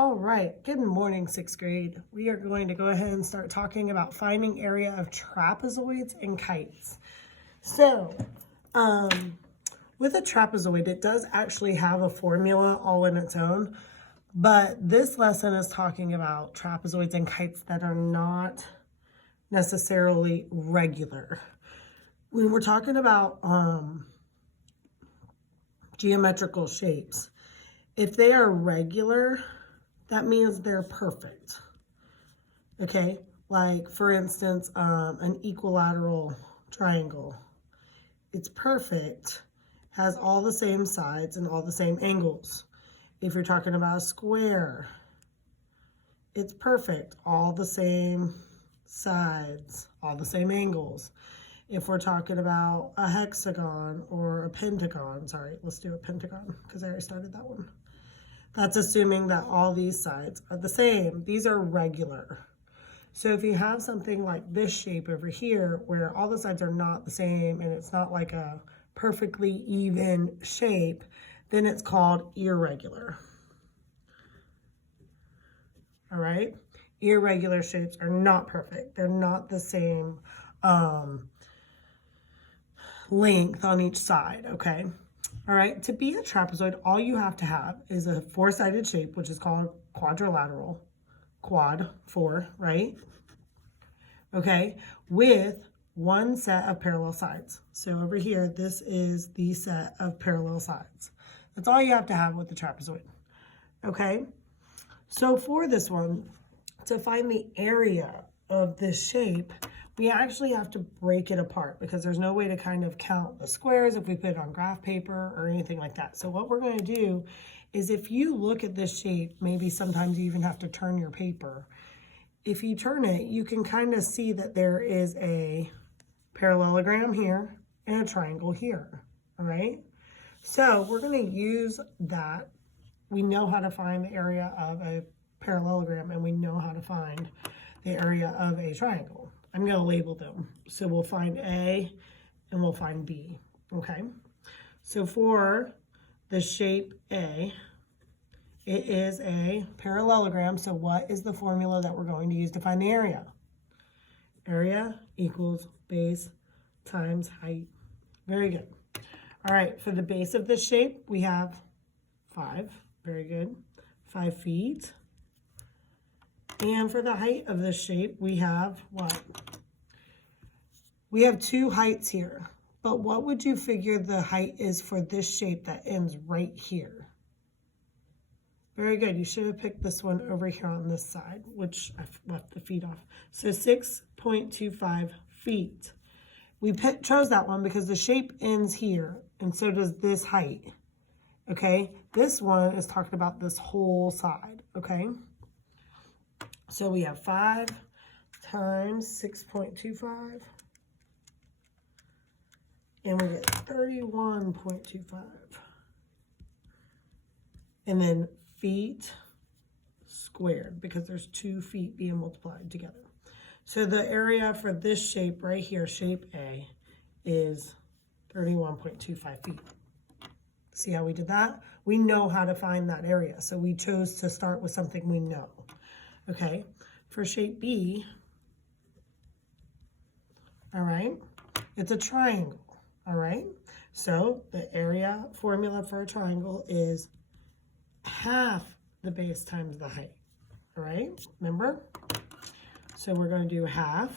All right, good morning, sixth grade. We are going to go ahead and start talking about finding area of trapezoids and kites. So, with a trapezoid, it does actually have a formula all in its own, but this lesson is talking about trapezoids and kites that are not necessarily regular. When we're talking about geometrical shapes, if they are regular, that means they're perfect, okay? Like, for instance, an equilateral triangle. It's perfect, has all the same sides and all the same angles. If you're talking about a square, it's perfect, all the same sides, all the same angles. If we're talking about a hexagon or a pentagon, sorry, let's do a pentagon because I already started that one. That's assuming that all these sides are the same. These are regular. So if you have something like this shape over here where all the sides are not the same and it's not like a perfectly even shape, then it's called irregular. All right? Irregular shapes are not perfect. They're not the same length on each side, okay? All right, to be a trapezoid, all you have to have is a four-sided shape, which is called quadrilateral, quad, four, right? Okay, with one set of parallel sides. So over here, this is the set of parallel sides. That's all you have to have with the trapezoid, okay? So for this one, to find the area of this shape, we actually have to break it apart because there's no way to kind of count the squares if we put it on graph paper or anything like that. So what we're going to do is if you look at this shape, maybe sometimes you even have to turn your paper. If you turn it, you can kind of see that there is a parallelogram here and a triangle here, all right? So we're going to use that. We know how to find the area of a parallelogram and we know how to find the area of a triangle. I'm going to label them. So we'll find A and we'll find B, okay? So for the shape A, it is a parallelogram. So what is the formula that we're going to use to find the area? Area equals base times height. Very good. All right, for the base of this shape, we have 5. Very good. 5 feet. And for the height of this shape, we have what? We have 2 heights here. But what would you figure the height is for this shape that ends right here? Very good. You should have picked this one over here on this side, which I've left the feet off. So 6.25 feet. We chose that one because the shape ends here, and so does this height. Okay? This one is talking about this whole side. Okay? So we have 5 times 6.25, and we get 31.25. And then feet squared, because there's 2 feet being multiplied together. So the area for this shape right here, shape A, is 31.25 feet. See how we did that? We know how to find that area, so we chose to start with something we know. Okay, for shape B, all right, it's a triangle, all right? So the area formula for a triangle is half the base times the height, all right? Remember? So we're going to do half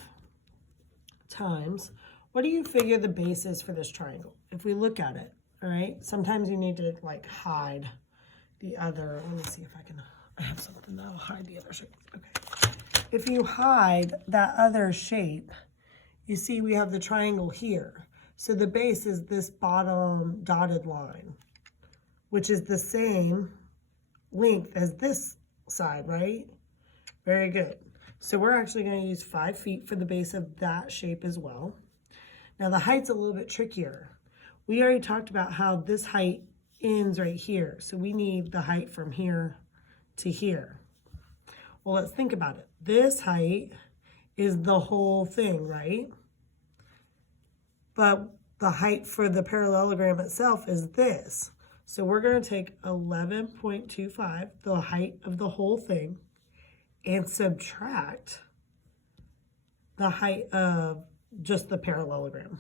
times, what do you figure the base is for this triangle? If we look at it, all right, sometimes you need to like hide the other, let me see if I have something that'll hide the other shape. Okay. If you hide that other shape, you see we have the triangle here. So the base is this bottom dotted line, which is the same length as this side, right? Very good. So we're actually going to use 5 feet for the base of that shape as well. Now the height's a little bit trickier. We already talked about how this height ends right here. So we need the height from here to here. Well, let's think about it. This height is the whole thing, right? But the height for the parallelogram itself is this. So we're going to take 11.25, the height of the whole thing, and subtract the height of just the parallelogram.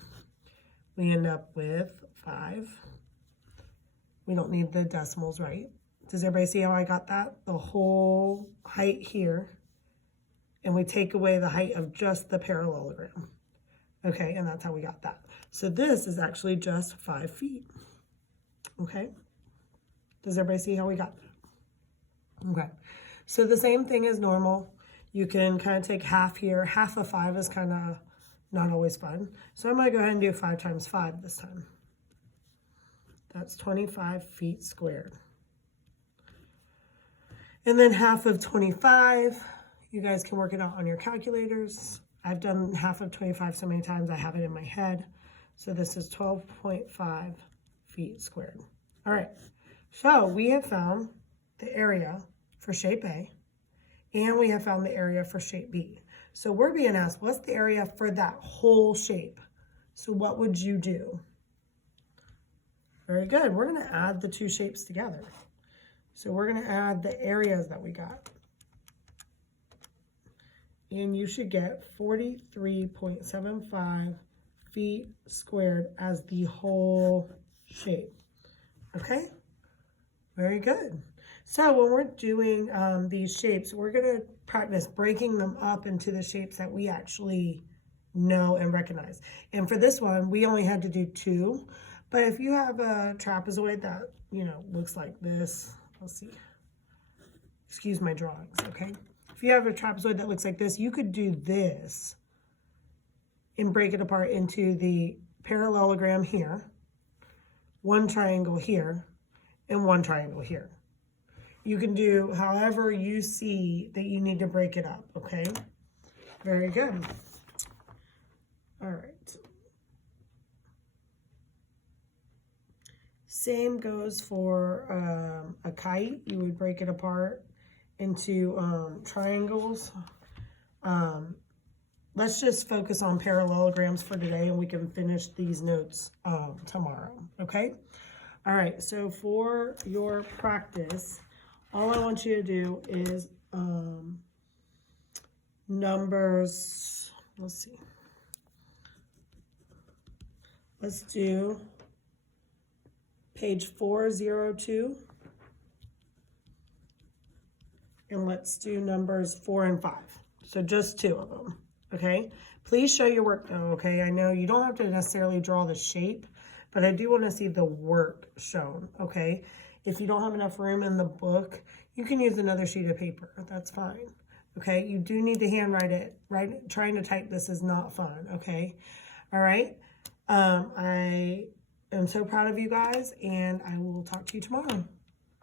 We end up with 5. We don't need the decimals, right? Does everybody see how I got that? The whole height here, and we take away the height of just the parallelogram. Okay, and that's how we got that. So this is actually just 5 feet. Okay, does everybody see how we got that? Okay, so the same thing as normal. You can kind of take half here. Half of 5 is kind of not always fun. So I'm going to go ahead and do 5 times 5 this time. That's 25 feet squared. And then half of 25, you guys can work it out on your calculators. I've done half of 25 so many times I have it in my head. So this is 12.5 feet squared. All right, so we have found the area for shape A, and we have found the area for shape B. So we're being asked, what's the area for that whole shape? So what would you do? Very good. We're going to add the two shapes together. So we're going to add the areas that we got. And you should get 43.75 feet squared as the whole shape. Okay? Very good. So when we're doing these shapes, we're going to practice breaking them up into the shapes that we actually know and recognize. And for this one, we only had to do 2. But if you have a trapezoid that, you know, looks like this, let's see. Excuse my drawings, okay? If you have a trapezoid that looks like this, you could do this and break it apart into the parallelogram here, one triangle here, and one triangle here. You can do however you see that you need to break it up, okay? Very good. All right. Same goes for a kite. You would break it apart into triangles. Let's just focus on parallelograms for today, and we can finish these notes tomorrow, okay? All right, so for your practice, all I want you to do is numbers, let's see. Let's do page 402. And let's do numbers 4 and 5. So just 2 of them, okay? Please show your work though, okay? I know you don't have to necessarily draw the shape, but I do want to see the work shown, okay? If you don't have enough room in the book, you can use another sheet of paper. That's fine, okay? You do need to handwrite it. Trying to type this is not fun, okay? All right? I am so proud of you guys, and I will talk to you tomorrow.